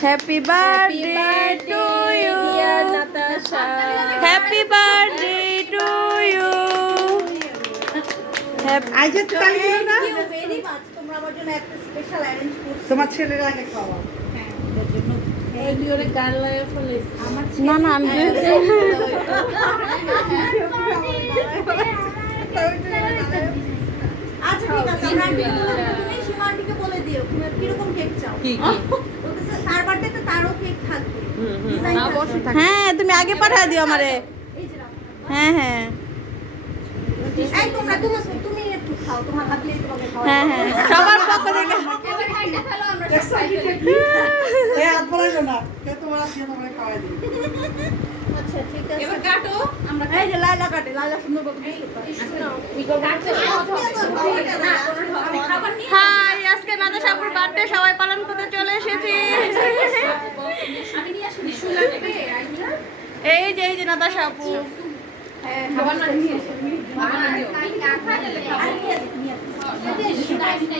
Happy birthday to you dear Natasha. Happy birthday to you আইজে তো কালি দিল না ভেরি মাচ তোমরা আমার জন্য একটা স্পেশাল অ্যারেঞ্জ করছো তোমার ছেলের আগে খাওয়া হ্যাঁ ওদের জন্য এই তুই ওরে গান লাগায় ফেলিস। আমার না না আমি আচ্ছা ঠিক আছে আমরা তুমি সীমান্তিকে বলে দিও তুমি কিরকম কেক চাও কি বলতেছে তার বার্থডেতে তারও কেক থাকবে ডিজাইন অবশ্যই হ্যাঁ তুমি আগে পাঠিয়ে দিও আমারে এই যে রাখো। হ্যাঁ হ্যাঁ এই তোমরা তুমি একটু খাও তোমার হাত দিয়ে তোমাকে খাওয়া হ্যাঁ হ্যাঁ সবার পক্ষ থেকে এবার খাইতে ফেলো আমরা দেখছো কি ঠিক এ হাত বলাইলো না কে তোমার দিয়ে তোমাকে খাওয়াই দিই আচ্ছা ঠিক আছে এবার কাটো আমরা এই যে লাইলা কাটে লাইলা সুন্দর করে আমি খাবার নিয়ে হাই আজকে নাতাশা আপুর বার্থডে সবাই পালন করতে চলে এসেছি আমি নিয়ে আসি এই যে নাতাশা আপু হ্যাঁ খাবার না নিয়ে এসো।